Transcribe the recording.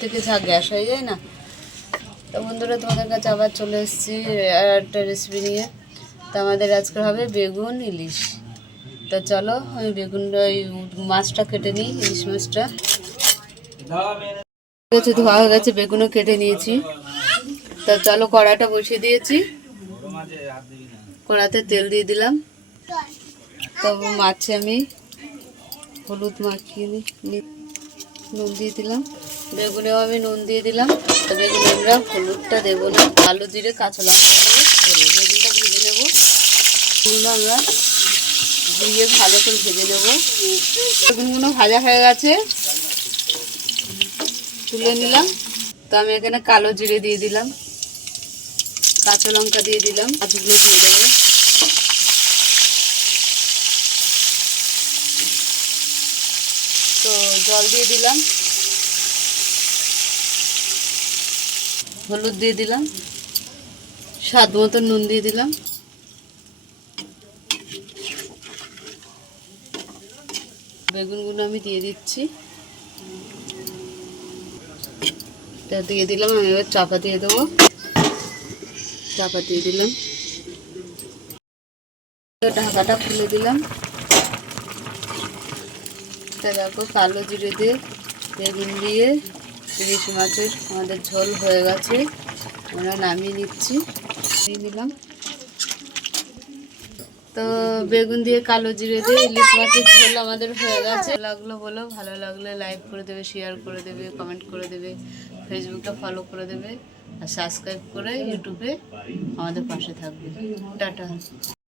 থেকে যা গ্যাস হয়ে যায় না, তো বন্ধুরা তোমাদের কাছে আবার চলে এসেছি একটা রেসিপি নিয়ে। তো আমাদের আজকে হবে বেগুন ইলিশ। তো চলো, আমি বেগুনটা ওই মাছটা কেটে নিই, ইলিশ মাছটা। গেছে ধোয়া হয়ে গেছে, বেগুনও কেটে নিয়েছি। তো চলো কড়াটা বসিয়ে দিয়েছি। কড়াতে তেল দিয়ে দিলাম। তো মাছে আমি হলুদ মাখিয়ে নি- নি- নুন দিয়ে দিলাম। বেগুনেও আমি নুন দিয়ে দিলাম। বেগুনে আমরা হলুদটা দেবো না, আলু জিরে, কাঁচা লঙ্কা দিয়ে বেগুনটা ভেজে নেব। এগুলো আমরা দিয়ে ভালো করে ভেজে নেব। বেগুনগুলো ভাজা হয়ে গেছে। তুলে নিলাম। তো আমি এখানে কালো জিরে দিয়ে দিলাম। কাঁচা লঙ্কা দিয়ে দিলাম। মাছগুলো দিয়ে দেবো। তো জল দিয়ে দিলাম। হলুদ দিয়ে দিলাম। স্বাদ মতো নুন দিয়ে দিলাম। বেগুনগুলো আমি দিয়ে দিচ্ছি। তা দিয়ে দিলাম, আমি এবার চাপা দিয়ে দেবো। চাপা দিয়ে দিলাম। ঢাকাটা খুলে দিলাম। তা দেখো কালো জিরে দিয়ে বেগুন দিয়ে ইলিশ মাছের আমাদের ঝোল হয়ে গেছে। আমরা নামিয়ে নিচ্ছি। দিয়ে দিলাম তো বেগুন দিয়ে কালো জিরে দিয়ে ইলিশ মাছের ঝোল আমাদের হয়ে গেছে। লাগল বলো ভালো লাগলে লাইক করে দেবে শেয়ার করে দেবে কমেন্ট করে দেবে ফেসবুকটা ফলো করে দেবে আর সাবস্ক্রাইব করে ইউটিউবে আমাদের পাশে থাকবে। টাটা।